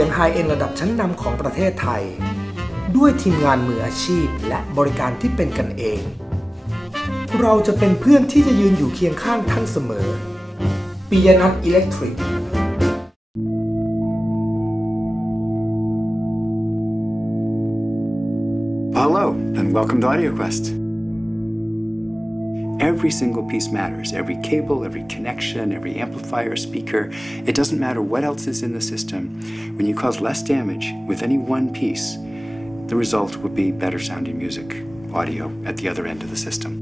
สียงไฮเอ็นด์ระดับชั้นนำของประเทศไทยด้วยทีมงานมืออาชีพและบริการที่เป็นกันเองเราจะเป็นเพื่อนที่จะยืนอยู่เคียงข้างท่านเสมอปิยนัทอิเล็กทริกHello and welcome to AudioQuest. Every single piece matters. Every cable, every connection, every amplifier, speaker. It doesn't matter what else is in the system. When you cause less damage with any one piece, the result will be better sounding music, audio at the other end of the system.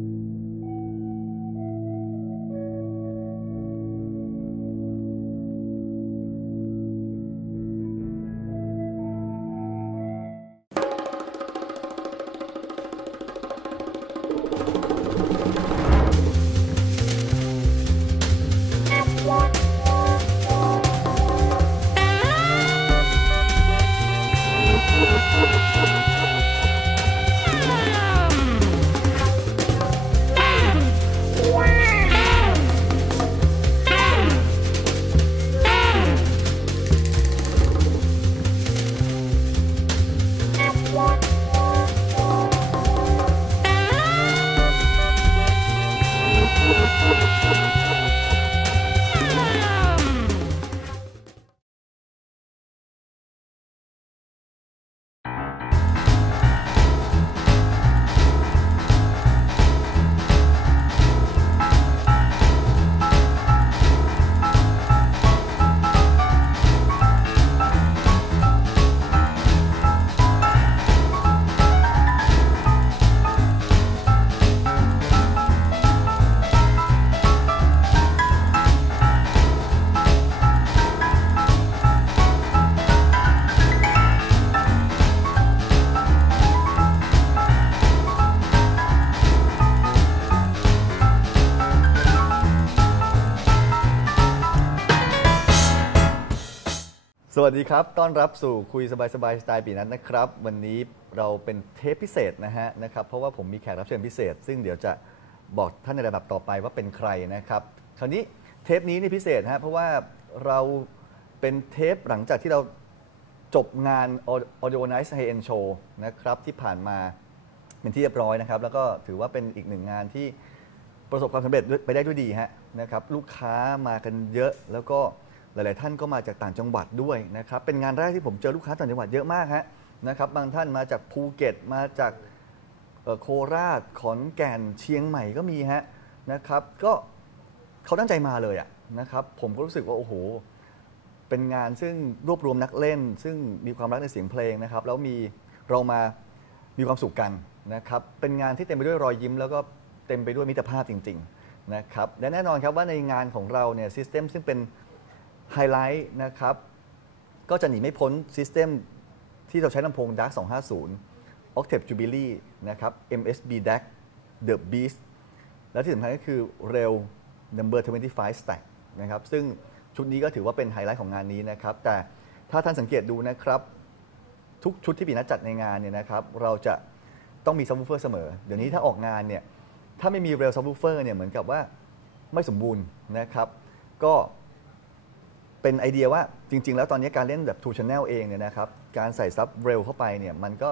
สวัสดีครับต้อนรับสู่คุยสบายสไตล์ปีนัทนะครับวันนี้เราเป็นเทปพิเศษนะครับเพราะว่าผมมีแขกรับเชิญพิเศษซึ่งเดี๋ยวจะบอกท่านในระดับต่อไปว่าเป็นใครนะครับคราวนี้เทปนี้นี่พิเศษเพราะว่าเราเป็นเทปหลังจากที่เราจบงาน Audio Nice High End Show นะครับที่ผ่านมาเป็นที่เรียบร้อยนะครับแล้วก็ถือว่าเป็นอีกหนึ่งงานที่ประสบความสำเร็จไปได้ด้วยดีนะครับลูกค้ามากันเยอะแล้วก็หลายๆท่านก็มาจากต่างจังหวัดด้วยนะครับเป็นงานแรกที่ผมเจอลูกค้าต่างจังหวัดเยอะมากนะครับบางท่านมาจากภูเก็ตมาจากโคราชขอนแก่นเชียงใหม่ก็มีนะครับก็เขาตั้งใจมาเลยนะครับผมก็รู้สึกว่าโอ้โหเป็นงานซึ่งรวบรวมนักเล่นซึ่งมีความรักในเสียงเพลงนะครับแล้วเรามามีความสุขกันนะครับเป็นงานที่เต็มไปด้วยรอยยิ้มแล้วก็เต็มไปด้วยมิตรภาพจริงๆนะครับและแน่นอนครับว่าในงานของเราเนี่ยซิสเต็มซึ่งเป็นไฮไลท์นะครับก็จะหนีไม่พ้นซิสเต็มที่เราใช้ลำโพง DAC 250 Octave Jubilee นะครับ MSB DAC The Beast และที่สำคัญก็คือ Rail Number 25 Stack นะครับซึ่งชุดนี้ก็ถือว่าเป็นไฮไลท์ของงานนี้นะครับแต่ถ้าท่านสังเกตดูนะครับทุกชุดที่ปีนัดจัดในงานเนี่ยนะครับเราจะต้องมีซับวูฟเฟอร์เสมอเดี๋ยวนี้ถ้าออกงานเนี่ยถ้าไม่มี Rail Subwoofer เนี่ยเหมือนกับว่าไม่สมบูรณ์นะครับก็เป็นไอเดียว่าจริงๆแล้วตอนนี้การเล่นแบบ 2 Channel เองเนี่ยนะครับการใส่ซับเร็วเข้าไปเนี่ยมันก็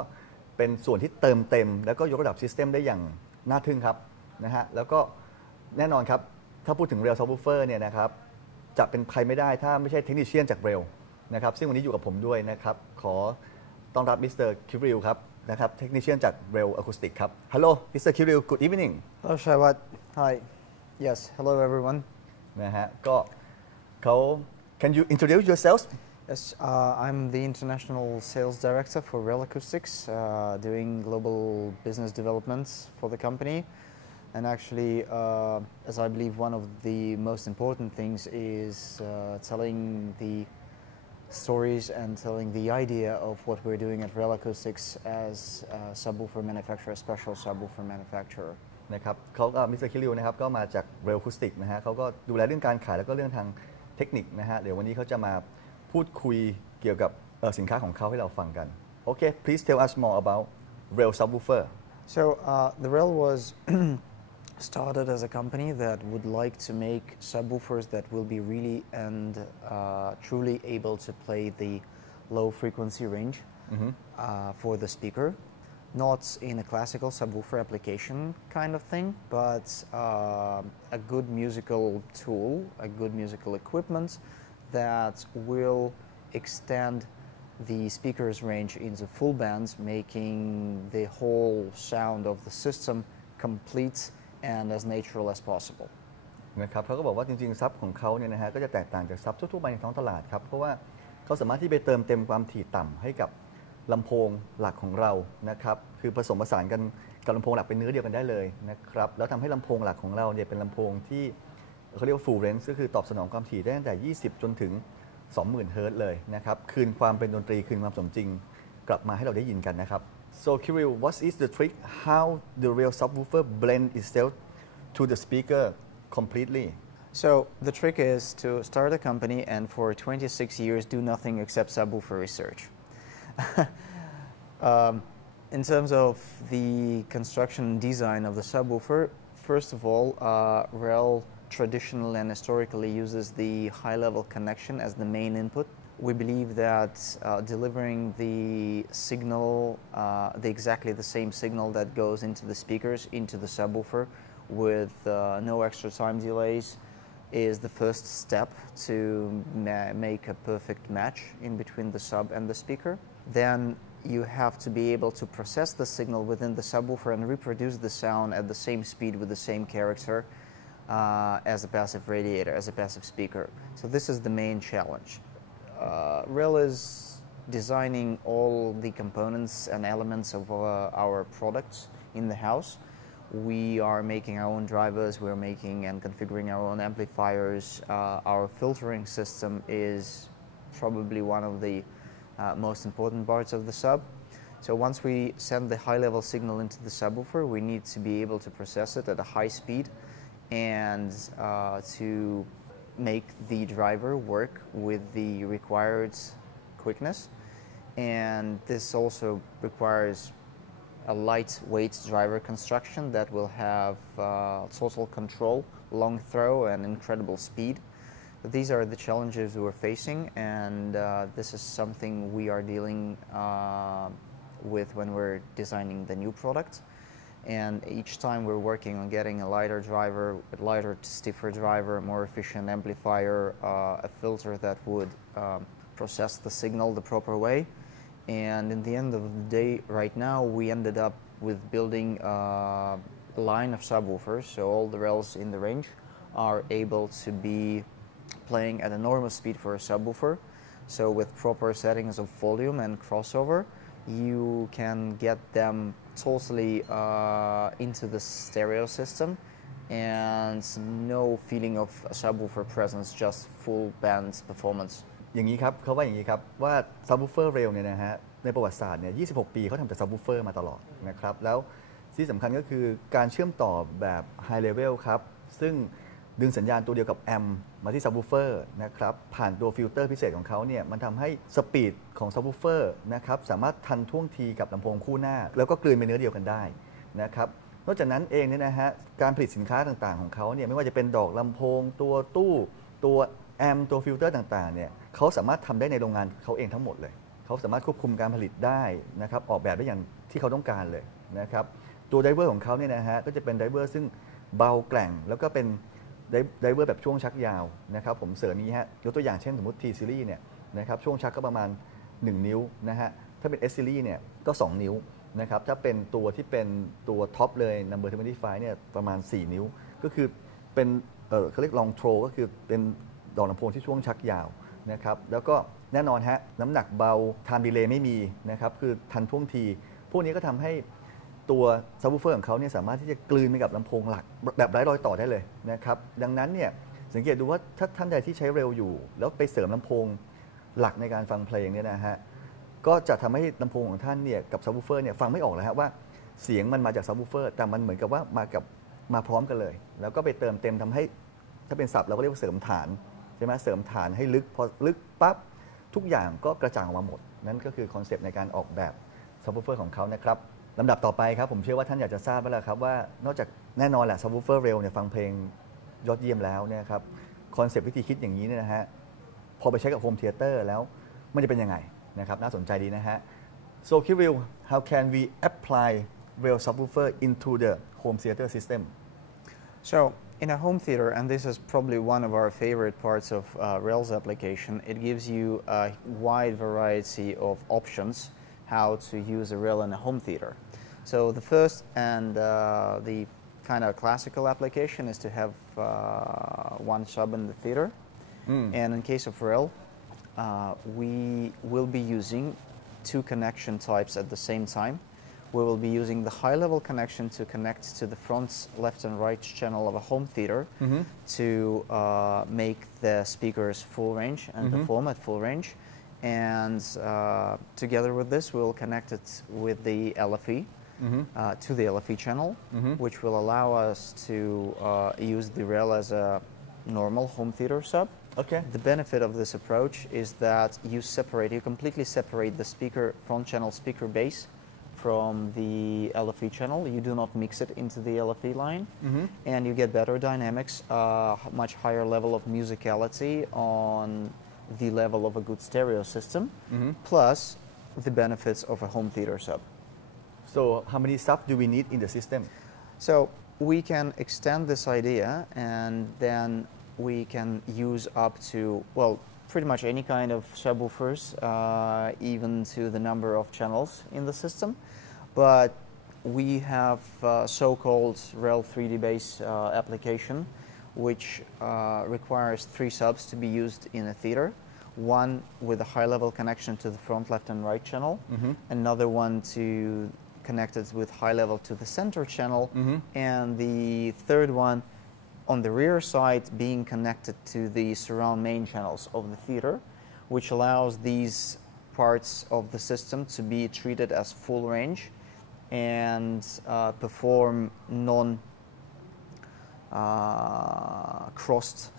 เป็นส่วนที่เติมเต็มแล้วก็ยกระดับซิสเต็มได้อย่างน่าทึ่งครับแล้วก็แน่นอนครับถ้าพูดถึง Rail Subwoofer เนี่ยนะครับจะเป็นใครไม่ได้ถ้าไม่ใช่เทคนิคเชียนจาก Rail นะครับซึ่งวันนี้อยู่กับผมด้วยนะครับขอต้อนรับมิสเตอร์คิริลครับนะครับเทคนิคเชียนจาก Rail Acoustic ครับ Hello Mr. Kirill Good evening Hello Shawat Hi Yes Hello everyone ก็เขา Can you introduce yourself? Yes, I'm the International Sales Director for Rail Acoustics, doing global business developments for the company. And actually, as I believe one of the most important things is telling the stories and telling the idea of what we're doing at Rail Acoustics as a subwoofer manufacturer, a special subwoofer manufacturer. นะครับเขาก็มิสเตอร์คิริลนะครับก็มาจาก Rail Acoustics เขาก็ดูแลเรื่องการขายแล้วก็เรื่องทางเทคนิคเดี๋ยววันนี้เขาจะมาพูดคุยเกี่ยวกับสินค้าของเขาให้เราฟังกันโอเค please tell us more about Rail Subwoofer So the Rail was started as a company that would like to make subwoofers that will be really and truly able to play the low frequency range for the speaker. Not in a classical subwoofer application kind of thing, but a good musical tool, a good musical equipment that will extend the speaker's range into full bands, making the whole sound of the system complete and as natural as possible. นะครับเขาก็บอกว่าจริงๆซับของเขาเนี่ยนะฮะก็จะแตกต่างจากซับทั่วๆไปในท้องตลาดครับเพราะว่าเขาสามารถที่ไปเติมเต็มความถี่ต่ำให้กับลำโพงหลักของเรานะครับคือผสมผสานกันกับลำโพงหลักเป็นเนื้อเดียวกันได้เลยนะครับแล้วทำให้ลำโพงหลักของเราเนี่ยเป็นลำโพงที่เขาเรียกว่า full range ก็คือตอบสนองความถี่ได้ตั้งแต่20จนถึง20,000 เฮิรตซ์เลยนะครับคืนความเป็นดนตรีคืนความสมจริงกลับมาให้เราได้ยินกันนะครับ So Kirill, what is the trick how the real subwoofer blend itself to the speaker completely? So the trick is to start a company and for 26 years do nothing except subwoofer research. In terms of the construction and design of the subwoofer, first of all, REL traditionally and historically uses the high-level connection as the main input. We believe that delivering the signal, exactly the same signal that goes into the speakers, into the subwoofer with no extra time delays is the first step to make a perfect match in between the sub and the speaker. Then you have to be able to process the signal within the subwoofer and reproduce the sound at the same speed with the same character as a passive radiator, as a passive speaker. So this is the main challenge. REL is designing all the components and elements of our products in the house. We are making our own drivers, we're making and configuring our own amplifiers. Our filtering system is probably one of the most important parts of the sub. So once we send the high-level signal into the subwoofer, we need to be able to process it at a high speed and to make the driver work with the required quickness. And this also requires a lightweight driver construction that will have total control, long throw, and incredible speed. These are the challenges we're facing, and this is something we are dealing with when we're designing the new product. And each time we're working on getting a lighter driver, a lighter, stiffer driver, a more efficient amplifier, a filter that would process the signal the proper way. And in the end of the day, right now, we ended up with building a line of subwoofers, so all the RELs in the range are able to be playing at a normal speed for a subwoofer. So with proper settings of volume and crossover, you can get them totally into the stereo system and no feeling of a subwoofer presence, just full band performance. อย่างนี้ครับเขาว่าอย่างนี้ครับว่าซับวูฟเฟอร์เร็วเนี่ยนะฮะในประวัติศาสตร์เนี่ย26 ปีเขาทำแต่ซับวูฟเฟอร์มาตลอดนะครับแล้วที่สำคัญก็คือการเชื่อมต่อแบบไฮเลเวลครับซึ่งดึงสัญญาณตัวเดียวกับแอมป์มาที่ซับวูฟเฟอร์นะครับผ่านตัวฟิลเตอร์พิเศษของเขาเนี่ยมันทำให้สปีดของซับวูฟเฟอร์นะครับสามารถทันท่วงทีกับลำโพงคู่หน้าแล้วก็กลืนเป็นเนื้อเดียวกันได้นะครับนอกจากนั้นเองเนี่ยนะฮะการผลิตสินค้าต่างๆของเขาเนี่ยไม่ว่าจะเป็นดอกลำโพงตัวตู้ตัวแอมป์ตัวฟิลเตอร์ต่างๆเนี่ยเขาสามารถทำได้ในโรงงานเขาเองทั้งหมดเลยเขาสามารถควบคุมการผลิตได้นะครับออกแบบได้อย่างที่เขาต้องการเลยนะครับตัวไดเวอร์ของเขาเนี่ยนะฮะก็จะเป็นไดเวอร์ซึ่งเบาแกร่งแล้วก็เป็นไดเวอร์แบบช่วงชักยาวนะครับผมเสริมนี้ฮะยกตัวอย่างเช่นสมมติ T Series เนี่ยนะครับช่วงชักก็ประมาณ1 นิ้วนะฮะถ้าเป็น S Series เนี่ยก็2 นิ้วนะครับถ้าเป็นตัวที่เป็นตัวท็อปเลย Number 25เนี่ยประมาณ4 นิ้วก็คือเป็นเขาเรียก Long Throw ก็คือเป็นดอกลำโพงที่ช่วงชักยาวนะครับแล้วก็แน่นอนฮะน้ำหนักเบา Time Delay ไม่มีนะครับคือทันท่วงทีพวกนี้ก็ทำให้ตัวซับวูฟเฟอร์ของเขาเนี่ยสามารถที่จะกลืนไปกับลำโพงหลักแบบไร้รอยต่อได้เลยนะครับดังนั้นเนี่ยสังเกตดูว่าถ้าท่านใดที่ใช้เร็วอยู่แล้วไปเสริมลำโพงหลักในการฟังเพลงเนี่ยนะฮะก็จะทำให้ลำโพงของท่านเนี่ยกับซับวูฟเฟอร์เนี่ยฟังไม่ออกเลยฮะว่าเสียงมันมาจากซับวูฟเฟอร์แต่มันเหมือนกับว่ามาพร้อมกันเลยแล้วก็ไปเติมเต็มทำให้ถ้าเป็นศัพท์เราก็เรียกว่าเสริมฐานใช่ไหมเสริมฐานให้ลึกพอลึกปั๊บทุกอย่างก็กระจ่างออกมาหมดนั่นก็คือคอนเซปต์ในการออกแบบซับวูฟเฟอร์ของเขานะครับลำดับต่อไปครับผมเชื่อว่าท่านอยากจะทราบแล้วครับว่านอกจากแน่นอนแหละซับวูฟเฟอร์เร็วเนี่ยฟังเพลงยอดเยี่ยมแล้วเนี่ยครับคอนเซปต์วิธีคิดอย่างนี้เนี่ยนะฮะพอไปใช้กับโฮมเธียเตอร์แล้วมันจะเป็นยังไง นะครับน่าสนใจดีนะฮะ so Kirill how can we apply rail subwoofer into the home theater system So in a home theater, and this is probably one of our favorite parts of Rails application, it gives you a wide variety of options how to use a rail in a home theater. So the first and the kind of classical application is to have one sub in the theater. And in case of rail, we will be using two connection types at the same time. We will be using the high-level connection to connect to the front, left, and right channel of a home theater to make the speakers full range and perform at full range. And together with this, we will connect it with the LFE to the LFE channel, which will allow us to use the rail as a normal home theater sub. Okay. The benefit of this approach is that you completely separate the front channel speaker base from the LFE channel. You do not mix it into the LFE line, and you get better dynamics, much higher level of musicality on the level of a good stereo system, plus the benefits of a home theater sub. So how many subs do we need in the system? So we can extend this idea, and then we can use up to, well, pretty much any kind of subwoofers, even to the number of channels in the system. But we have so-called Rail 3D base application, which requires 3 subs to be used in a theater. One with a high-level connection to the front, left, and right channel. Another one to connect it with high level to the center channel. And the third one on the rear side being connected to the surround main channels of the theater, which allows these parts of the system to be treated as full range and perform non-crossed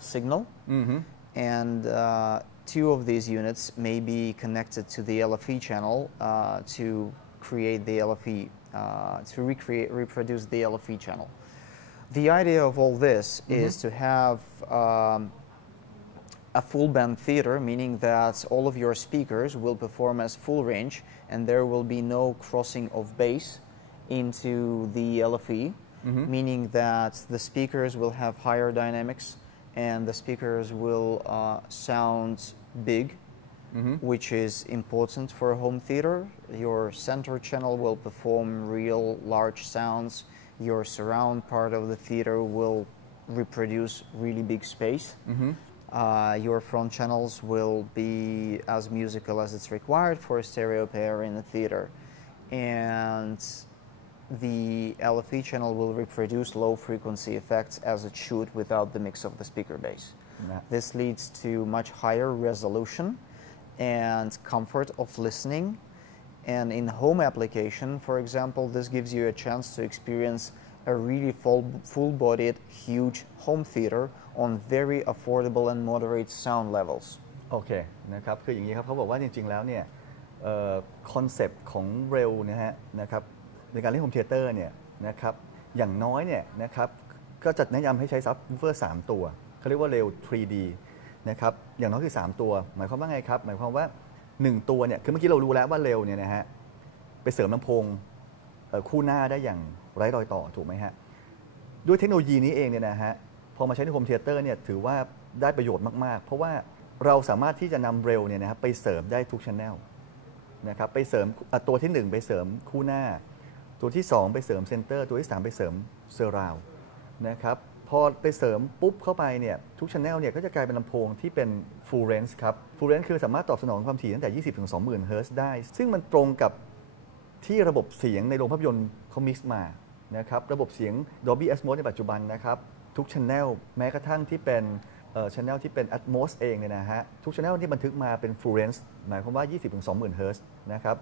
signal. And 2 of these units may be connected to the LFE channel to create the LFE, to reproduce the LFE channel. The idea of all this is to have a full band theater, meaning that all of your speakers will perform as full range and there will be no crossing of bass into the LFE, meaning that the speakers will have higher dynamics and the speakers will sound big, which is important for a home theater. Your center channel will perform real large sounds. Your surround part of the theater will reproduce really big space. Your front channels will be as musical as it's required for a stereo pair in a theater. And the LFE channel will reproduce low frequency effects as it should without the mix of the speaker base. This leads to much higher resolution and comfort of listening. And in home application, for example, this gives you a chance to experience a really full-bodied, huge home theater on very affordable and moderate sound levels. โอเคนะครับคืออย่างนี้ครับเขาบอกว่าจริงๆแล้วเนี่ยคอนเซปต์ของเร็วนะครับในการเล่นโฮมเธียเตอร์เนี่ยนะครับอย่างน้อยเนี่ยนะครับก็จะแนะนำให้ใช้ซับวูฟเฟอร์3ตัวเขาเรียกว่าเร็ว 3D นะครับอย่างน้อยคือ3ตัวหมายความว่าไงครับหมายความว่า1ตัวเนี่ยคือเมื่อกี้เรารู้แล้วว่าเร็วเนี่ยนะฮะไปเสริมลำโพงคู่หน้าได้อย่างไร้รอยต่อถูกไหมฮะด้วยเทคโนโลยีนี้เองเนี่ยนะฮะพอมาใช้ในโฮมเธียเตอร์เนี่ยถือว่าได้ประโยชน์มากๆเพราะว่าเราสามารถที่จะนำเร็วเนี่ยนะครับไปเสริมได้ทุก channel นะครับไปเสริมตัวที่1ไปเสริมคู่หน้าตัวที่2ไปเสริมเซนเตอร์ตัวที่3ไปเสริมเซอร์ราวด์นะครับพอไปเสริมปุ๊บเข้าไปเนี่ยทุก channel เนี่ยก็จะกลายเป็นลำโพงที่เป็น full range ครับ full range คือสามารถตอบสนองความถี่ตั้งแต่ 20 ถึง 20,000 เฮิร์ตซ์ได้ซึ่งมันตรงกับที่ระบบเสียงในโรงภาพยนตร์เขา mix มานะครับระบบเสียง Dolby Atmos ในปัจจุบันนะครับทุก channel แม้กระทั่งที่เป็นchannel ที่เป็น Atmos เองเนี่ยนะฮะทุก channel ที่บันทึกมาเป็น full range หมายความว่า 20 ถึง 20,000 เฮิร์ตซ์นะครับ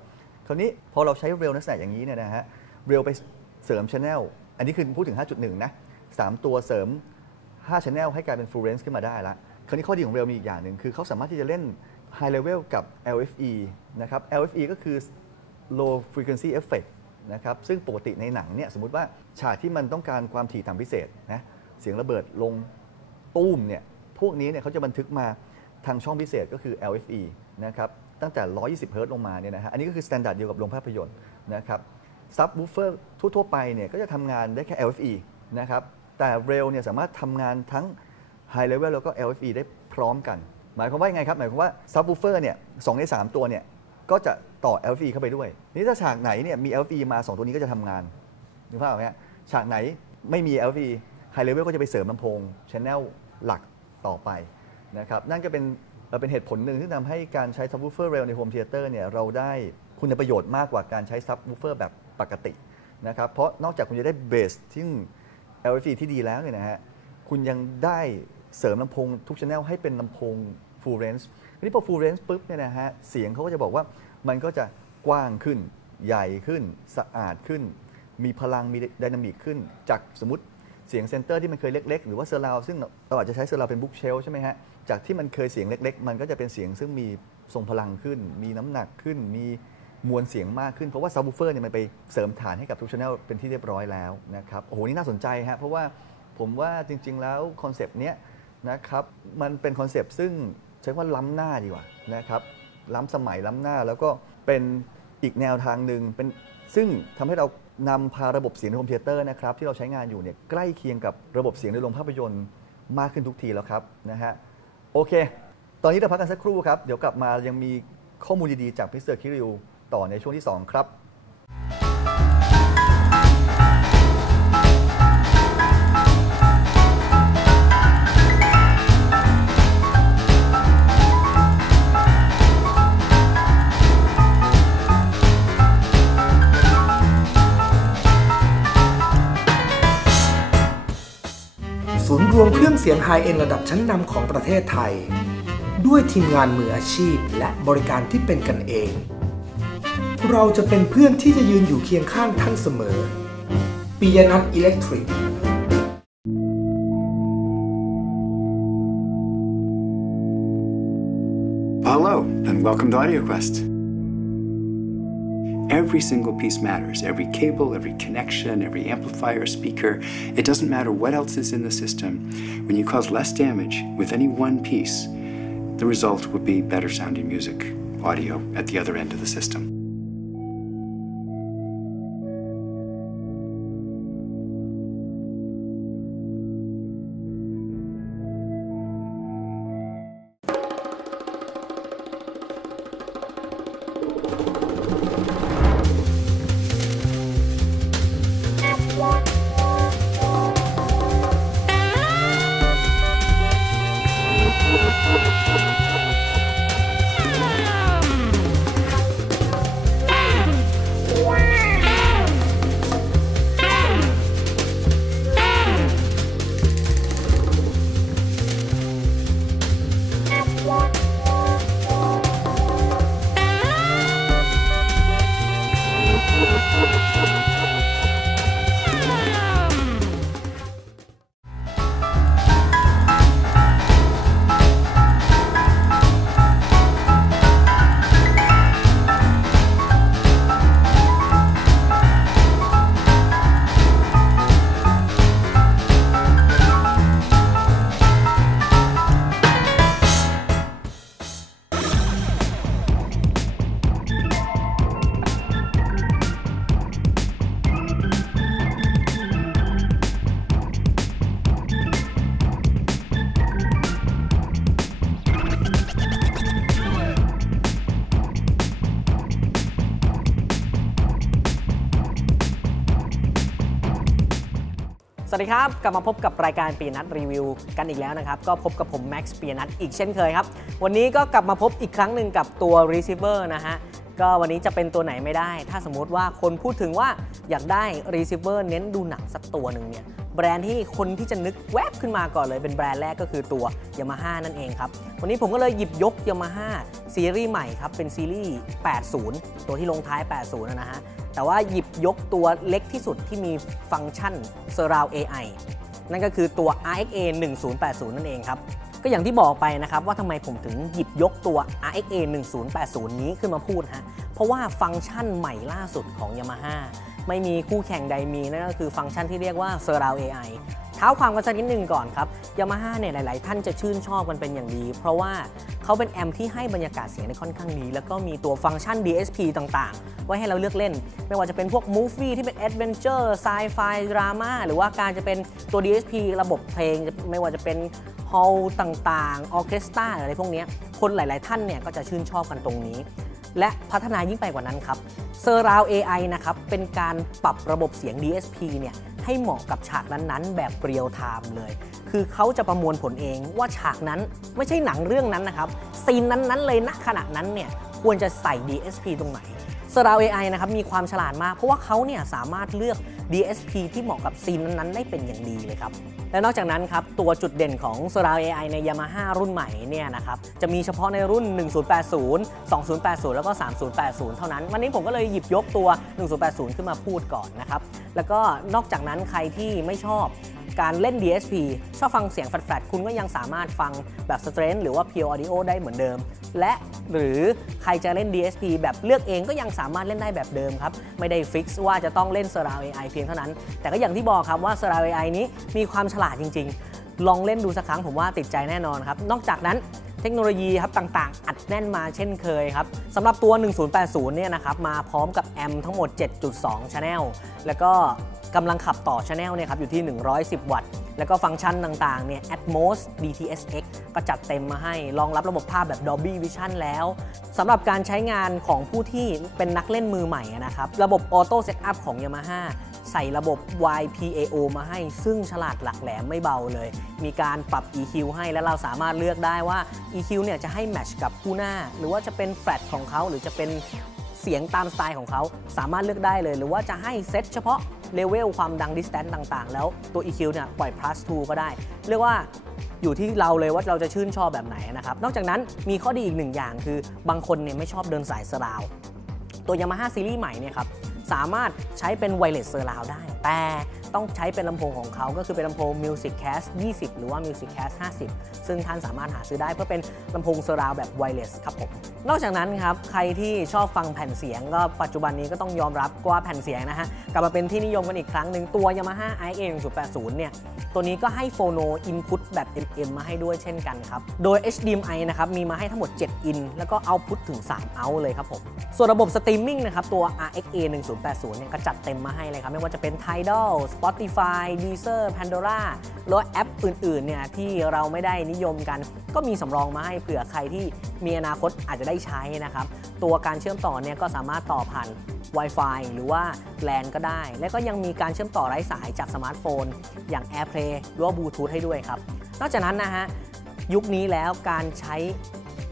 คราวนี้พอเราใช้เร็วลักษณะอย่างนี้เนี่ยนะฮะเร็วไปเสริม channel อันนี้คือพูดถึง 5.1 นะ3ตัวเสริม5 channel ให้กลายเป็น full range ขึ้นมาได้ละคราวนี้ข้อดีของเร็วมีอีกอย่างหนึ่งคือเขาสามารถที่จะเล่น high level กับ LFE นะครับ LFE ก็คือ low frequency effect นะครับซึ่งปกติในหนังเนี่ยสมมุติว่าฉากที่มันต้องการความถี่ต่ำพิเศษนะเสียงระเบิดลงตุ้มเนี่ยพวกนี้เนี่ยเขาจะบันทึกมาทางช่องพิเศษก็คือ LFE นะครับ ตั้งแต่120เฮิร์ตซ์ลงมาเนี่ยนะฮะอันนี้ก็คือมาตรฐานเดียวกับโรงภาพยนตร์นะครับซับวูฟเฟอร์ทั่วๆไปเนี่ยก็จะทำงานได้แค่ LFE นะครับแต่เร็วเนี่ยสามารถทำงานทั้ง High Level แล้วก็ LFE ได้พร้อมกันหมายความว่ายังไงครับหมายความว่าซับวูฟเฟอร์เนี่ย2ใน3ตัวเนี่ยก็จะต่อ LFE เข้าไปด้วยนี่ถ้าฉากไหนเนี่ยมี LFE มา2ตัวนี้ก็จะทำงานนึกภาพไหมฮะฉากไหนไม่มี LFE High Level ก็จะไปเสริมลำโพง Channel หลักต่อไปนะครับนั่นก็เป็นเหตุผลหนึ่งที่ทำให้การใช้ซับวูฟเฟอร์เร็วในโฮมเธียเตอร์เนี่ยเราได้คุณประโยชน์มากกว่าการใช้ซับวูฟเฟอร์แบบปกตินะครับเพราะนอกจากคุณจะได้เบสที่ LFE ที่ดีแล้วเนี่ยนะฮะคุณยังได้เสริมลำโพงทุก Channel ให้เป็นลำโพง Full Range ทีนี้พอ Full Range ปุ๊บเนี่ยนะฮะเสียงเขาก็จะบอกว่ามันก็จะกว้างขึ้นใหญ่ขึ้นสะอาดขึ้นมีพลังมีไดนามิกขึ้นจากสมมติเสียงเซนเตอร์ที่มันเคยเล็กๆหรือว่าเซอร์ราวซึ่งเราอาจจะใช้เซอร์ราวเป็นบุ๊กเชลใช่ไหมฮะจากที่มันเคยเสียงเล็กๆมันก็จะเป็นเสียงซึ่งมีทรงพลังขึ้นมีน้ำหนักขึ้นมีมวลเสียงมากขึ้นเพราะว่าซับวูฟเฟอร์เนี่ยมันไปเสริมฐานให้กับทุก Channel เป็นที่เรียบร้อยแล้วนะครับโอ้โหนี่น่าสนใจฮะเพราะว่าผมว่าจริงๆแล้วคอนเซปต์เนี้ยนะครับมันเป็นคอนเซปต์ซึ่งใช้ว่าล้ำหน้าดีกว่านะครับล้ำสมัยล้ำหน้าแล้วก็เป็นอีกแนวทางหนึ่งเป็นซึ่งทำให้เรานำพาระบบเสียงในโฮมเธียเตอร์นะครับที่เราใช้งานอยู่เนี่ยใกล้เคียงกับระบบเสียงในโรงภาพยนตร์มากขึ้นทุกทีแล้วครับนะฮะโอเคตอนนี้เราพักกันสักครู่ครับเดี๋ยวกลับมายังมีข้อมูลดีๆจากมิสเตอร์คิริวต่อในช่วงที่2ครับศูนย์รวมเครื่องเสียงไฮเอ็นด์ระดับชั้นนำของประเทศไทยด้วยทีมงานมืออาชีพและบริการที่เป็นกันเองเราจะเป็นเพื่อนที่จะยืนอยู่เคียงข้างท่านเสมอปิยนัทอิเล็กทริก Hello and welcome to AudioQuest. Every single piece matters. Every cable, every connection, every amplifier, speaker. It doesn't matter what else is in the system. When you cause less damage with any one piece, the result would be better sounding music, audio at the other end of the system.สวัสดีครับกลับมาพบกับรายการปีนัทรีวิวกันอีกแล้วนะครับก็พบกับผมแม็กซ์ปีนัทอีกเช่นเคยครับวันนี้ก็กลับมาพบอีกครั้งหนึ่งกับตัว receiver นะฮะก็วันนี้จะเป็นตัวไหนไม่ได้ถ้าสมมุติว่าคนพูดถึงว่าอยากได้ receiver เน้นดูหนังสักตัวหนึ่งเนี่ยแบรนด์ที่คนที่จะนึกแวบขึ้นมาก่อนเลยเป็นแบรนด์แรกก็คือตัว Yamaha นั่นเองครับวันนี้ผมก็เลยหยิบยก Yamaha ซีรีส์ใหม่ครับเป็นซีรีส์80ตัวที่ลงท้าย80นะฮะแต่ว่าหยิบยกตัวเล็กที่สุดที่มีฟังก์ชัน Surround AI นั่นก็คือตัว RXA 1080นั่นเองครับก็อย่างที่บอกไปนะครับว่าทำไมผมถึงหยิบยกตัว RXA 1080นี้ขึ้นมาพูดฮะเพราะว่าฟังก์ชันใหม่ล่าสุดของ Yamaha ไม่มีคู่แข่งใดมีนั่นก็คือฟังก์ชันที่เรียกว่า Surround AI ท ท้าความกันสักนิดนึงก่อนครับ Yamaha เนี่ยหลายๆท่านจะชื่นชอบกันเป็นอย่างดีเพราะว่าเขาเป็นแอมป์ที่ให้บรรยากาศเสียงได้ค่อนข้างดีแล้วก็มีตัวฟังก์ชัน DSP ต่างๆไว้ให้เราเลือกเล่นไม่ว่าจะเป็นพวก Movie ที่เป็น Adventure Sci-Fi Drama หรือว่าการจะเป็นตัว DSP ระบบเพลงไม่ว่าจะเป็นฮอลล์ต่างๆออร์เคสตราอะไรพวกนี้คนหลายๆท่านเนี่ยก็จะชื่นชอบกันตรงนี้และพัฒนายิ่งไปกว่านั้นครับ Surround AI นะครับเป็นการปรับระบบเสียง DSP เนี่ยให้เหมาะกับฉากนั้นๆแบบเรียลไทม์เลยคือเขาจะประมวลผลเองว่าฉากนั้นไม่ใช่หนังเรื่องนั้นนะครับซีนนั้นๆเลยณขณะนั้นเนี่ยควรจะใส่ DSP ตรงไหน Surround AI นะครับมีความฉลาดมากเพราะว่าเขาเนี่ยสามารถเลือก DSP ที่เหมาะกับซีนนั้นๆได้เป็นอย่างดีเลยครับและนอกจากนั้นครับตัวจุดเด่นของ Surround AI ใน Yamaha รุ่นใหม่เนี่ยนะครับจะมีเฉพาะในรุ่น 1080 2080 แล้วก็ 3080 เท่านั้นวันนี้ผมก็เลยหยิบยกตัว 1080 ขึ้นมาพูดก่อนนะครับแล้วก็นอกจากนั้นใครที่ไม่ชอบการเล่น DSP ชอบฟังเสียงแฟลตๆคุณก็ยังสามารถฟังแบบ Strength หรือว่า Pure Audio ได้เหมือนเดิมและหรือใครจะเล่น DSP แบบเลือกเองก็ยังสามารถเล่นได้แบบเดิมครับไม่ได้ฟิกซ์ว่าจะต้องเล่น Surround AI เพียงเท่านั้นแต่ก็อย่างที่บอกครับว่า Surround AI นี้มีความฉลาดจริงๆลองเล่นดูสักครั้งผมว่าติดใจแน่นอนครับนอกจากนั้นเทคโนโลยีครับต่างๆอัดแน่นมาเช่นเคยครับสำหรับตัว 1080 เนี่ยนะครับมาพร้อมกับแอมป์ทั้งหมด 7.2 Channel แล้วก็กำลังขับต่อ Channel เนี่ยครับอยู่ที่110 วัตต์แล้วก็ฟังก์ชันต่างๆเนี่ย Atmos DTS:X ก็จัดเต็มมาให้รองรับระบบภาพแบบ Dolby Vision แล้วสำหรับการใช้งานของผู้ที่เป็นนักเล่นมือใหม่นะครับระบบ Auto Setup ของ Yamaha ใส่ระบบ YPAO มาให้ซึ่งฉลาดหลักแหลมไม่เบาเลยมีการปรับ EQ ให้และเราสามารถเลือกได้ว่า EQ เนี่ยจะให้แมทช์กับคู่หน้าหรือว่าจะเป็นแฟลตของเขาหรือจะเป็นเสียงตามสไตล์ของเขาสามารถเลือกได้เลยหรือว่าจะให้เซตเฉพาะเลเวลความดัง distance ต่างๆแล้วตัว EQ เนี่ยปล่อย plus 2 ก็ได้เรียกว่าอยู่ที่เราเลยว่าเราจะชื่นชอบแบบไหนนะครับนอกจากนั้นมีข้อดีอีกหนึ่งอย่างคือบางคนเนี่ยไม่ชอบเดินสาย surround ตัว Yamaha ซีรีส์ใหม่เนี่ยครับสามารถใช้เป็น wireless surround ได้แต่ต้องใช้เป็นลำโพงของเขาก็คือเป็นลำโพง Music Cast 20 หรือว่า Music Cast 50 ซึ่งท่านสามารถหาซื้อได้เพื่อเป็นลำโพง surround แบบ wireless ครับผมนอกจากนั้นครับใครที่ชอบฟังแผ่นเสียงก็ปัจจุบันนี้ก็ต้องยอมรับว่าแผ่นเสียงนะฮะกลับมาเป็นที่นิยมกันอีกครั้งหนึ่งตัว Yamaha IX 1080 เนี่ยตัวนี้ก็ให้ Phono Input แบบ MM มาให้ด้วยเช่นกันครับโดย HDMI นะครับมีมาให้ทั้งหมด 7 อินแล้วก็ Output ถึง 3 out เลยครับผมส่วนระบบสตรีมมิ่งนะครับตัว RXA 1080 เนี่ยก็จัดเต็มมาให้เลยครับไม่ว่าจะเป็น Tidal Spotify Deezer Pandora แล้วแอปอื่นๆเนี่ยที่เราไม่ได้นิยมกันก็มีสำรองมาให้เผื่อใครที่มีอนาคตอาจจะได้ใช้นะครับตัวการเชื่อมต่อเนี่ยก็สามารถต่อผ่าน Wi-Fi หรือว่า LAN ก็ได้และก็ยังมีการเชื่อมต่อไร้สายจากสมาร์ทโฟนอย่าง AirPlay หรือว่า Bluetooth ให้ด้วยครับนอกจากนั้นนะฮะยุคนี้แล้วการใช้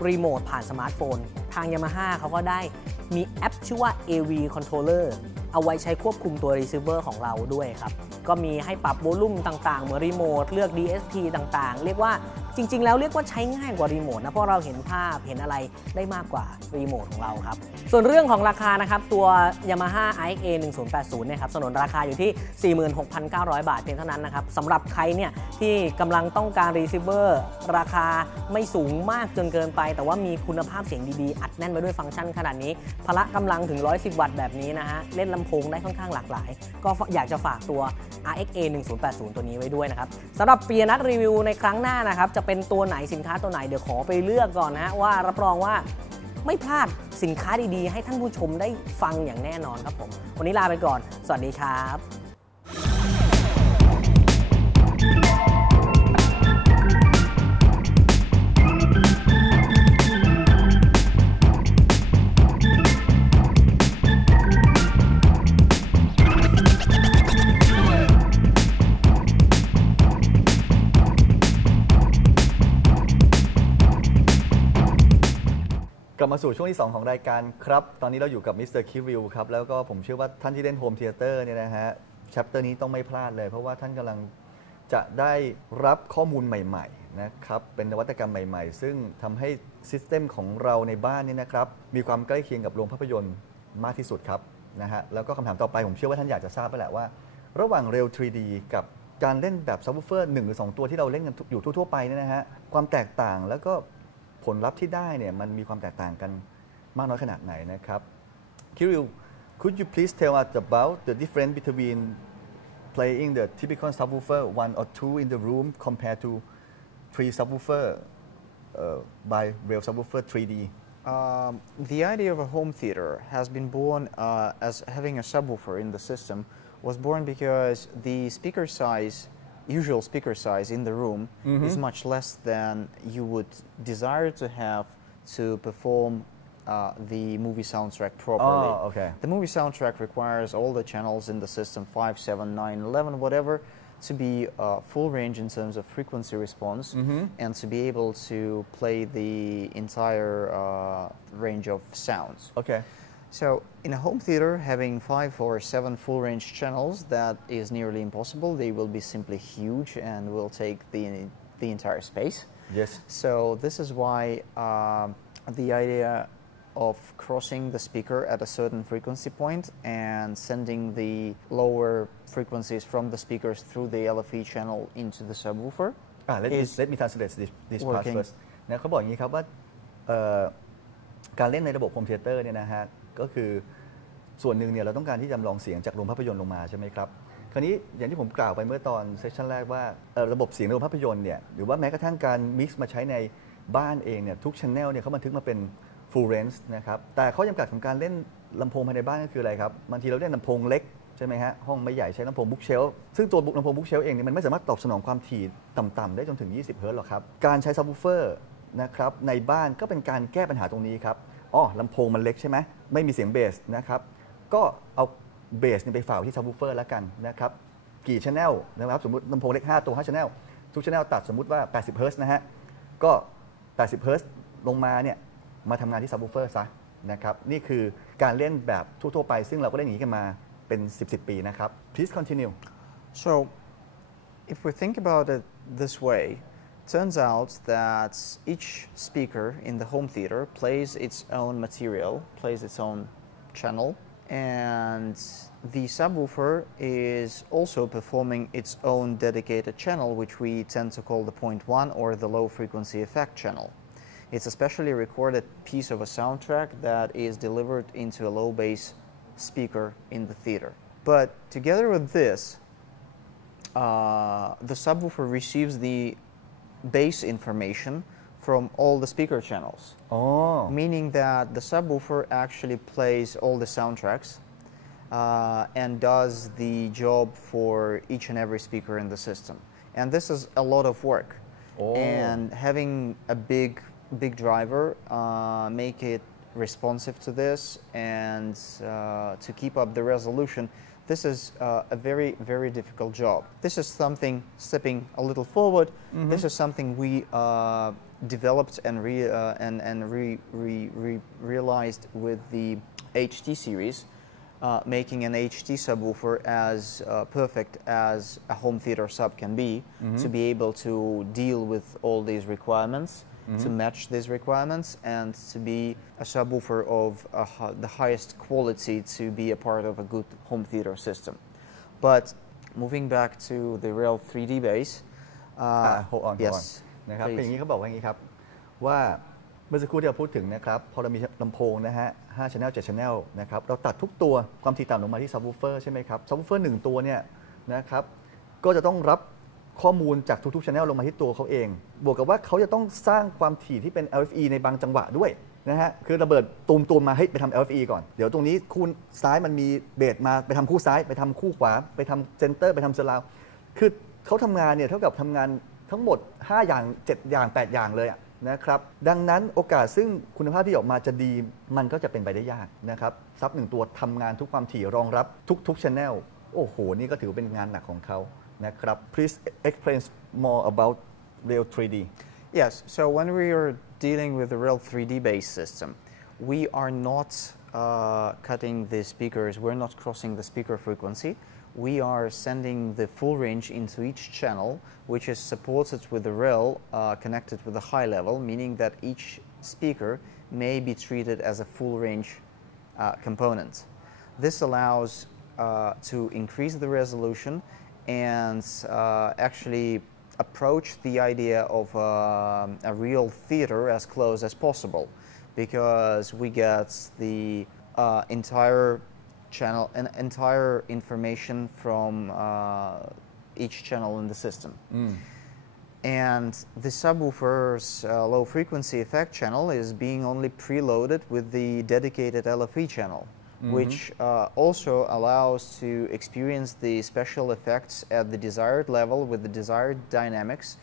รีโมทผ่านสมาร์ทโฟนทาง Yamaha เขาก็ได้มีแอปชื่อว่า AV Controller เอาไว้ใช้ควบคุมตัว receiver ของเราด้วยครับก็มีให้ปรับโวลูมต่างๆเหมือนรีโมทเลือก DSP ต่างๆเรียกว่าจริงๆแล้วเรียกว่าใช้ง่ายกว่ารีโมทนะเพราะเราเห็นภาพเห็นอะไรได้มากกว่ารีโมทของเราครับส่วนเรื่องของราคานะครับตัว Yamaha IX 1080 เนี่ยครับสนนราคาอยู่ที่ 46,900 บาทเพียงเท่านั้นนะครับสำหรับใครเนี่ยที่กำลังต้องการ receiver ราคาไม่สูงมากจนเกินไปแต่ว่ามีคุณภาพเสียงดีๆอัดแน่นไปด้วยฟังก์ชันขนาดนี้พละกำลังถึง110 วัตต์แบบนี้นะฮะเล่นลำโพงได้ค่อนข้างหลากหลายก็อยากจะฝากตัว RXA 1080 ตัวนี้ไว้ด้วยนะครับสำหรับปีนัดรีวิวในครั้งหน้านะครับจะเป็นตัวไหนสินค้าตัวไหนเดี๋ยวขอไปเลือกก่อนนะว่ารับรองว่าไม่พลาดสินค้าดีๆให้ท่านผู้ชมได้ฟังอย่างแน่นอนครับผมวันนี้ลาไปก่อนสวัสดีครับกลับมาสู่ช่วงที่ 2 ของรายการครับตอนนี้เราอยู่กับมิสเตอร์คิวิลครับแล้วก็ผมเชื่อว่าท่านที่เล่นโฮมเธียเตอร์เนี่ยนะฮะแชปเตอร์นี้ต้องไม่พลาดเลยเพราะว่าท่านกำลังจะได้รับข้อมูลใหม่ๆนะครับเป็นนวัตกรรมใหม่ๆซึ่งทำให้ซิสเต็มของเราในบ้านนี่นะครับมีความใกล้เคียงกับโรงภาพยนตร์มากที่สุดครับนะฮะแล้วก็คำถามต่อไปผมเชื่อว่าท่านอยากจะทราบไปแหละว่าระหว่างเรล 3D กับการเล่นแบบซับวูฟเฟอร์1 หรือ 2 ตัวที่เราเล่นกันอยู่ทั่วๆไปเนี่ยนะฮะความแตกต่างแล้วก็ผลลัพธ์ที่ได้เนี่ยมันมีความแตกต่างกันมากน้อยขนาดไหนนะครับ Kirill, could you please tell us about the difference between playing the typical subwoofer 1 or 2 in the room compared to 3 subwoofer by real subwoofer 3D? The idea of a home theater has been born as having a subwoofer in the system was born because the speaker size, usual speaker size in the room is much less than you would desire to have to perform the movie soundtrack properly. Oh, okay. The movie soundtrack requires all the channels in the system 5, 7, 9, 11, whatever, to be full range in terms of frequency response and to be able to play the entire range of sounds. Okay. So in a home theater, having 5 or 7 full range channels, that is nearly impossible. They will be simply huge and will take the entire space. Yes. So this is why the idea of crossing the speaker at a certain frequency point and sending the lower frequencies from the speakers through the LFE channel into the subwoofer. Let me translate this part working. first นะเขาบอกอย่างนี้ครับว่าการเล่นในระบบโฮมเธียเตอร์เนี่ยนะฮะก็คือส่วนหนึ่งเนี่ยเราต้องการที่จะจำลองเสียงจากโรงภาพยนตร์ลงมาใช่ไหมครับคราวนี้อย่างที่ผมกล่าวไปเมื่อตอนเซสชันแรกว่าระบบเสียงในโรงภาพยนตร์เนี่ยหรือว่าแม้กระทั่งการมิกซ์มาใช้ในบ้านเองเนี่ยทุก channel เนี่ยเขาบันทึกมาเป็น full range นะครับแต่ข้อจำกัดของการเล่นลำโพงภายในบ้านก็คืออะไรครับบางทีเราเล่นลำโพงเล็กใช่ไหมฮะห้องไม่ใหญ่ใช้ลำโพงบุ๊กเชลซึ่งตัวลำโพงบุ๊กเชลเองเนี่ยมันไม่สามารถตอบสนองความถี่ต่ำๆได้จนถึง20 เฮิร์ตซ์หรอกครับการใช้ซับวูฟเฟอร์นะครับในบ้านก็เป็นการแก้ปัญหาตรงนี้ครับลำโพงมันเล็กใช่ไหมไม่มีเสียงเบสนะครับก็เอาเบสไปฝากที่ซับวูฟเฟอร์แล้วกันนะครับกี่ channel นะครับสมมติลำโพงเล็ก5 ตัว 5 channel ทุก channel ตัดสมมุติว่า80 เฮิร์ตซ์นะฮะก็80 เฮิร์ตซ์ลงมาเนี่ยมาทำงานที่ซับวูฟเฟอร์ซะนะครับนี่คือการเล่นแบบทั่วๆไปซึ่งเราก็เล่นอย่างนี้กันมาเป็น10 ปีนะครับ Please continue. So if we think about it this way, turns out that each speaker in the home theater plays its own material, plays its own channel, and the subwoofer is also performing its own dedicated channel, which we tend to call the point 1 or the low frequency effect channel. It's a specially recorded piece of a soundtrack that is delivered into a low bass speaker in the theater. But together with this, the subwoofer receives the bass information from all the speaker channels, meaning that the subwoofer actually plays all the soundtracks and does the job for each and every speaker in the system. And this is a lot of work. And having a big driver make it responsive to this and to keep up the resolution. This is a very difficult job. This is something, stepping a little forward, this is something we developed and realized with the HT series, making an HT subwoofer as perfect as a home theater sub can be, to be able to deal with all these requirements, to match these requirements, and to be a subwoofer of the highest quality to be a part of a good home theater system. But moving back to the real 3D bass, hold on นะครับเป็นอย่างนี้เขาบอกว่าอย่างนี้ครับว่าเมื่อสักครู่ที่เราพูดถึงนะครับพอเรามีลำโพงนะฮะ5 channel 7 channel นะครับเราตัดทุกตัวความถี่ต่ำลงมาที่ subwoofer ใช่ไหมครับ subwoofer 1 ตัวเนี่ยนะครับก็จะต้องรับข้อมูลจากทุกๆ channel ลงมาที่ตัวเขาเองบวกกับว่าเขาจะต้องสร้างความถี่ที่เป็น LFE ในบางจังหวะด้วยนะฮะคือระเบิดตูมมาให้ไปทำ LFE ก่อนเดี๋ยวตรงนี้คู่ซ้ายมันมีเบสมาไปทำคู่ซ้ายไปทำคู่ขวาไปทำเซนเตอร์ไปทำเซอร์ราวด์คือเขาทำงานเนี่ยเท่ากับทำงานทั้งหมด5 อย่าง7 อย่าง8 อย่างเลยนะครับดังนั้นโอกาสซึ่งคุณภาพที่ออกมาจะดีมันก็จะเป็นไปได้ยากนะครับซับ1 ตัวทำงานทุกความถี่รองรับทุก channel โอ้โหนี่ก็ถือเป็นงานหนักของเขานะครับ Please explain more about Real 3D. Yes, so when we are dealing with the Real 3D bass system, we are not cutting the speakers, we're not crossing the speaker frequency. We are sending the full range into each channel, which is supported with the rail connected with a high level, meaning that each speaker may be treated as a full range component. This allows to increase the resolution and actually approach the idea of a real theater as close as possible, because we get the entire channel, an entire information from each channel in the system. And the subwoofer's low frequency effect channel is being only preloaded with the dedicated LFE channel, which also allows to experience the special effects at the desired level with the desired dynamics.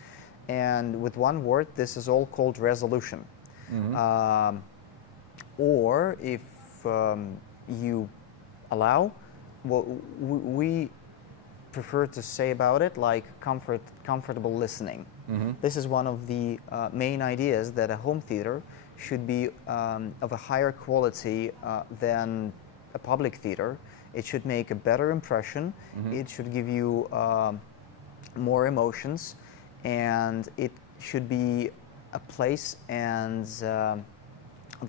And with one word, this is all called resolution. Or if you allow, what we prefer to say about it like comfortable listening. This is one of the main ideas that a home theater should be of a higher quality than a public theater. It should make a better impression. It should give you more emotions, and it should be a place and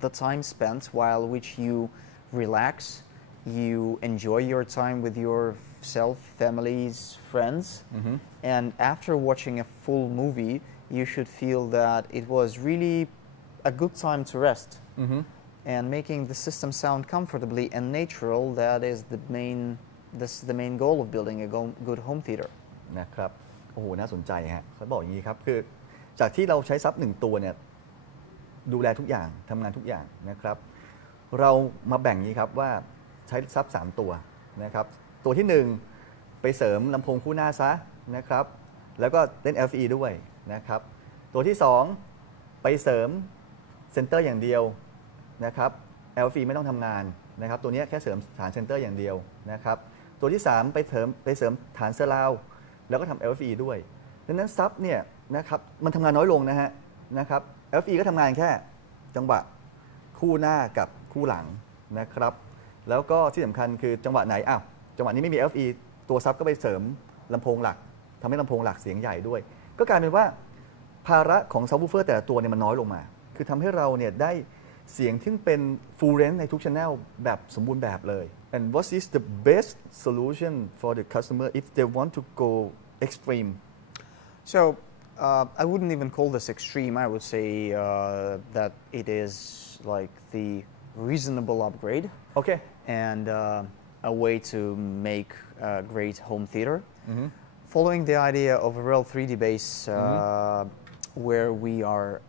the time spent while which you relax, you enjoy your time with yourself, families, friends, and after watching a full movie, you should feel that it was really a good time to rest. And making the system sound comfortably and natural, that is the main goal of building a good home theater. นะครับโอ้โหน่าสนใจฮะเขาบอกอย่างนี้ครับคือจากที่เราใช้ซับ1ตัวเนี่ยดูแลทุกอย่างทำงานทุกอย่างนะครับเรามาแบ่งนี้ครับว่าใช้ซับ3ตัวนะครับตัวที่1ไปเสริมลำโพงคู่หน้าซะนะครับแล้วก็เล่น FE ด้วยนะครับตัวที่2ไปเสริมเซนเตอร์อย่างเดียวนะครับ FE ไม่ต้องทำงานนะครับตัวนี้แค่เสริมฐานเซนเตอร์อย่างเดียวนะครับตัวที่3ไปเสริมฐานเซอร์ราวด์แล้วก็ทำ FE ด้วยดังนั้นซับเนี่ยนะครับมันทำงานน้อยลงนะครับ FE ก็ทำงานแค่จังหวะคู่หน้ากับคู่หลังนะครับแล้วก็ที่สำคัญคือจังหวะไหนจังหวะนี้ไม่มี FE ตัวซับก็ไปเสริมลำโพงหลักทำให้ลำโพงหลักเสียงใหญ่ด้วยก็กลายเป็นว่าภาระของซับวูฟเฟอร์แต่ละตัวเนี่ยมันน้อยลงมาคือทำให้เราเนี่ยได้เสียงที่เป็น full range ในทุก channel แบบสมบูรณ์แบบเลย and what is the best solution for the customer if they want to go extreme? So I wouldn't even call this extreme. I would say that it is like the reasonable upgrade. Okay. And a way to make a great home theater. Following the idea of a real 3D base where we are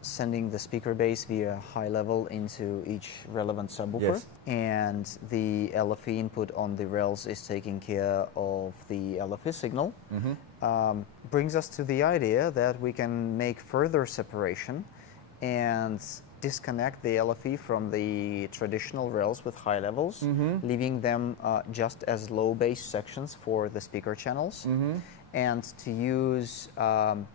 sending the speaker base via high level into each relevant subwoofer. Yes. And the LFE input on the rails is taking care of the LFE signal. Brings us to the idea that we can make further separation and disconnect the LFE from the traditional rails with high levels, leaving them just as low bass sections for the speaker channels, and to use,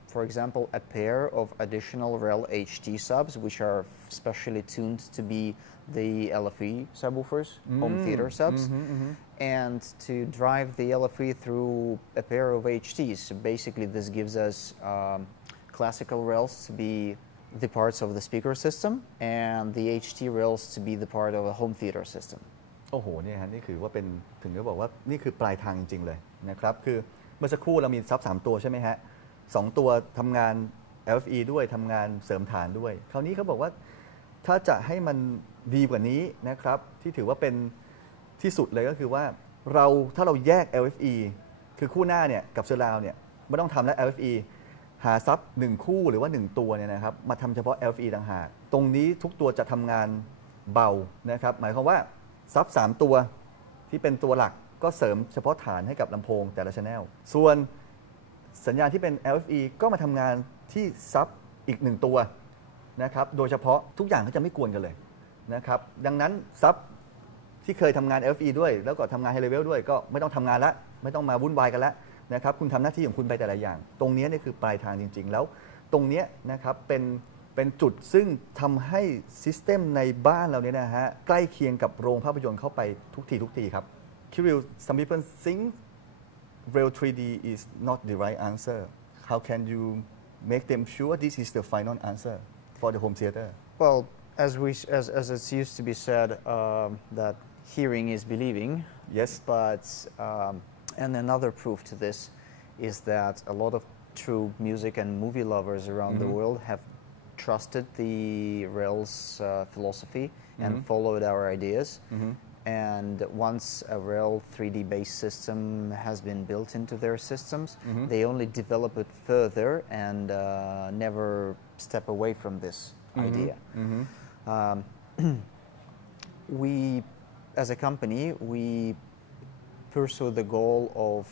for example, a pair of additional rail HT subs, which are specially tuned to be the LFE subwoofers, home theater subs, and to drive the LFE through a pair of HTs. So basically, this gives us classical rails to be the parts of the speaker system and the HT rails to be the part of a home theater system. โอ้โหเนี่ยฮะนี่คือว่าเป็นถึงจะบอกว่านี่คือปลายทางจริงๆเลยนะครับคือเมื่อสักครู่เรามีซับ3ตัวใช่ไหมฮะ2ตัวทำงาน LFE ด้วยทำงานเสริมฐานด้วยคราวนี้เขาบอกว่าถ้าจะให้มันดีกว่านี้นะครับที่ถือว่าเป็นที่สุดเลยก็คือว่าถ้าเราแยก LFE คือคู่หน้าเนี่ยกับเซอร์ราวด์เนี่ยไม่ต้องทำแล้ว LFE หาซับ1คู่หรือว่า1ตัวเนี่ยนะครับมาทำเฉพาะ LFE ต่างหากตรงนี้ทุกตัวจะทำงานเบานะครับหมายความว่าซับ3ตัวที่เป็นตัวหลักก็เสริมเฉพาะฐานให้กับลำโพงแต่ละ channel ส่วนสัญญาณที่เป็น LFE ก็มาทำงานที่ซับอีก1ตัวนะครับโดยเฉพาะทุกอย่างก็จะไม่กวนกันเลยนะครับดังนั้นซับที่เคยทำงาน LFE ด้วยแล้วก็ทำงาน High Level ด้วยก็ไม่ต้องทำงานละไม่ต้องมาวุ่นวายกันละนะครับคุณทำหน้าที่ของคุณไปแต่ละอย่างตรงนี้นี่คือปลายทางจริงๆแล้วตรงนี้นะครับเป็นจุดซึ่งทำให้ซิสเต็มในบ้านเราเนี่ยนะฮะใกล้เคียงกับโรงภาพยนตร์เข้าไปทุกทีครับ Kirill, some people think Rail 3D is not the right answer. How can you make them sure this is the final answer for the home theater? Well, as it's used to be said, that hearing is believing. Yes. But and another proof to this is that a lot of true music and movie lovers around the world have trusted the Rails philosophy and followed our ideas. And once a real 3D based system has been built into their systems, they only develop it further and never step away from this idea. We, as a company, we pursue the goal of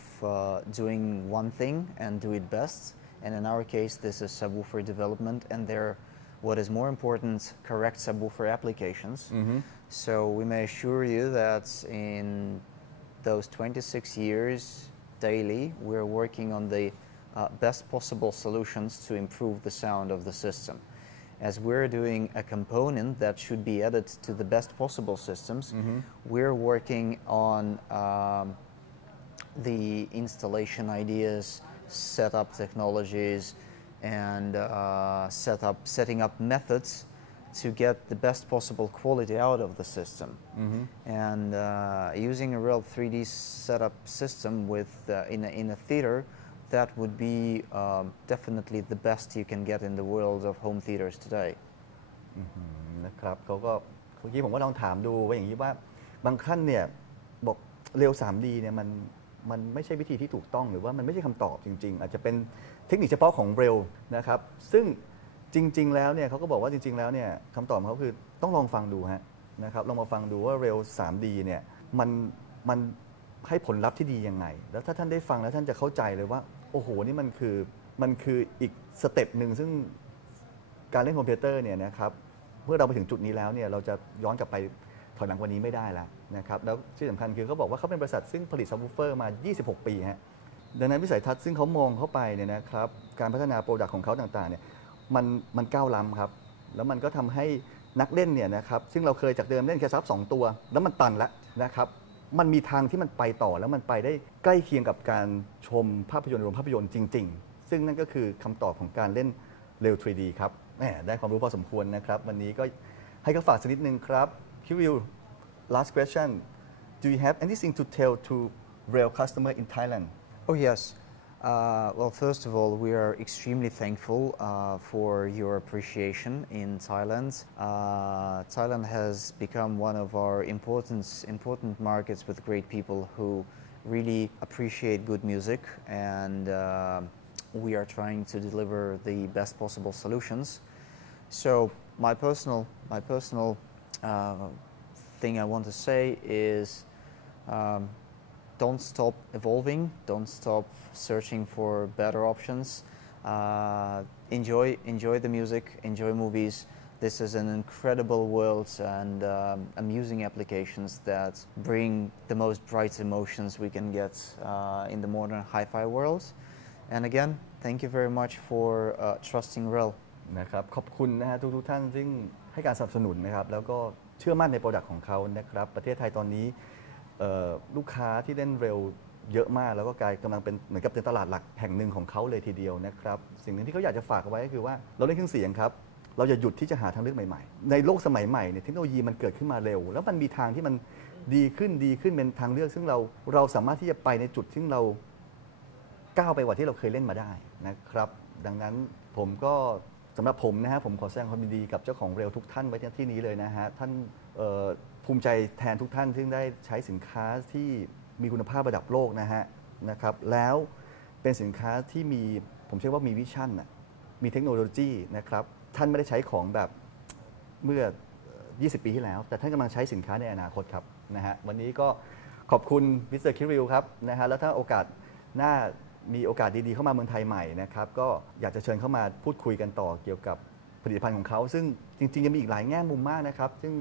doing one thing and do it best. And in our case, this is subwoofer development, and what is more important, correct subwoofer applications. So we may assure you that in those 26 years daily, we're working on the best possible solutions to improve the sound of the system. As we're doing a component that should be added to the best possible systems, we're working on the installation ideas, setup technologies, and setting up methods to get the best possible quality out of the system. And using a real 3D setup system in a theater, that would be definitely the best you can get in the world of home theaters today. นะครับเขาก็เมื่อกี้ผมก็ลองถามดูว่าอย่างนี้ว่าบางท่านเนี่ยบอกเร็ว 3D เนี่ยมันไม่ใช่วิธีที่ถูกต้องหรือว่ามันไม่ใช่คำตอบจริงๆอาจจะเป็นเทคนิคเฉพาะของเร็วนะครับซึ่งจริงๆแล้วเนี่ยเขาก็บอกว่าจริงๆแล้วเนี่ยคำตอบของเขาคือต้องลองฟังดูฮะนะครับลองมาฟังดูว่าเร็ว 3D เนี่ยมันให้ผลลัพธ์ที่ดียังไงแล้วถ้าท่านได้ฟังแล้วท่านจะเข้าใจเลยว่าโอ้โหนี่มันคืออีกสเต็ปหนึ่งซึ่งการเล่นคอมพิวเตอร์เนี่ยนะครับเมื่อเราไปถึงจุดนี้แล้วเนี่ยเราจะย้อนกลับไปถอยหลังกว่านี้ไม่ได้แล้วนะครับแล้วที่สำคัญคือเขาบอกว่าเขาเป็นบริษัทซึ่งผลิตซับวูฟเฟอร์มา26 ปีฮะดังนั้นวิสัยทัศน์ซึ่งเขามองเข้าไปเนี่ยนะครับการพัฒนาโปรดักต์ของเขาต่างๆเนี่ยมันก้าวล้ำครับแล้วมันก็ทำให้นักเล่นเนี่ยนะครับซึ่งเราเคยจากเดิมเล่นแค่ซับ2 ตัวแล้วมันตันแล้วนะครับมันมีทางที่มันไปต่อแล้วมันไปได้ใกล้เคียงกับการชมภาพยนตร์โรงภาพยนตร์จริงๆซึ่งนั่นก็คือคำตอบของการเล่นเร็ว 3D ครับได้ความรู้พอสมควรนะครับวันนี้ก็ให้เขาฝากสักนิดนึงครับคิวิว last question do you have anything to tell to rail customer in Thailand Oh yes. Well, first of all, we are extremely thankful for your appreciation in Thailand. Thailand has become one of our important markets with great people who really appreciate good music, and we are trying to deliver the best possible solutions. So, my personal thing I want to say is. Don't stop evolving, don't stop searching for better options. Enjoy the music, enjoy movies. This is an incredible world and amusing applications that bring the most bright emotions we can get in the modern hi-fi world. And again, thank you very much for trusting REL. นะครับขอบคุณนะฮะทุกท่านซึ่งให้การสนับสนุนนะครับแล้วก็เชื่อมั่นในโปรดักต์ของเขานะครับประเทศไทยตอนนี้ลูกค้าที่เล่นเร็วเยอะมากแล้วก็กำลังเป็นเหมือนกับเป็นตลาดหลักแห่งหนึ่งของเขาเลยทีเดียวนะครับสิ่งหนึ่งที่เขาอยากจะฝากเอาไว้ก็คือว่าเราเล่นเครื่องเสียงครับเราอย่าหยุดที่จะหาทางเลือกใหม่ๆในโลกสมัยใหม่เนี่ยเทคโนโลยีมันเกิดขึ้นมาเร็วแล้วมันมีทางที่มันดีขึ้นเป็นทางเลือกซึ่งเราสามารถที่จะไปในจุดที่เราก้าวไปกว่าที่เราเคยเล่นมาได้นะครับดังนั้นผมก็สำหรับผมนะฮะผมขอแสดงความยินดีกับเจ้าของเร็วทุกท่านไว้ที่นี้เลยนะฮะท่านภูมิใจแทนทุกท่านซึ่งได้ใช้สินค้าที่มีคุณภาพระดับโลกนะครับแล้วเป็นสินค้าที่มีผมเชื่อว่ามีวิชั่นมีเทคโนโลยีนะครับท่านไม่ได้ใช้ของแบบเมื่อ20 ปีที่แล้วแต่ท่านกำลังใช้สินค้าในอนาคตครับนะฮะวันนี้ก็ขอบคุณมิสเตอร์คิริลครับนะฮะแล้วถ้าโอกาสหน้ามีโอกาสดีๆเข้ามาเมืองไทยใหม่นะครับก็อยากจะเชิญเข้ามาพูดคุยกันต่อเกี่ยวกับผลิตภัณฑ์ของเขาซึ่งจริงๆยังมีอีกหลายแง่มุมมากนะครับซึ่ง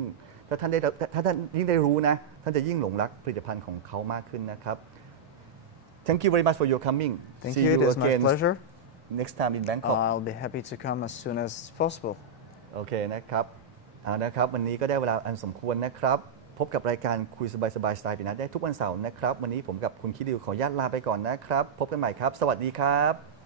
ถ้าท่านยิ่งได้รู้นะท่านจะยิ่งหลงรักผลิตภัณฑ์ของเขามากขึ้นนะครับ Thank you very much for your coming. Thank you. It is my pleasure. Next time in Bangkok. I'll be happy to come as soon as possible. โอเคนะครับเอานะครับวันนี้ก็ได้เวลาอันสมควรนะครับพบกับรายการคุยสบายสไตล์ปีนัทได้ทุกวันเสาร์นะครับวันนี้ผมกับคุณคิริวขออนุญาตลาไปก่อนนะครับพบกันใหม่ครับสวัสดีครับ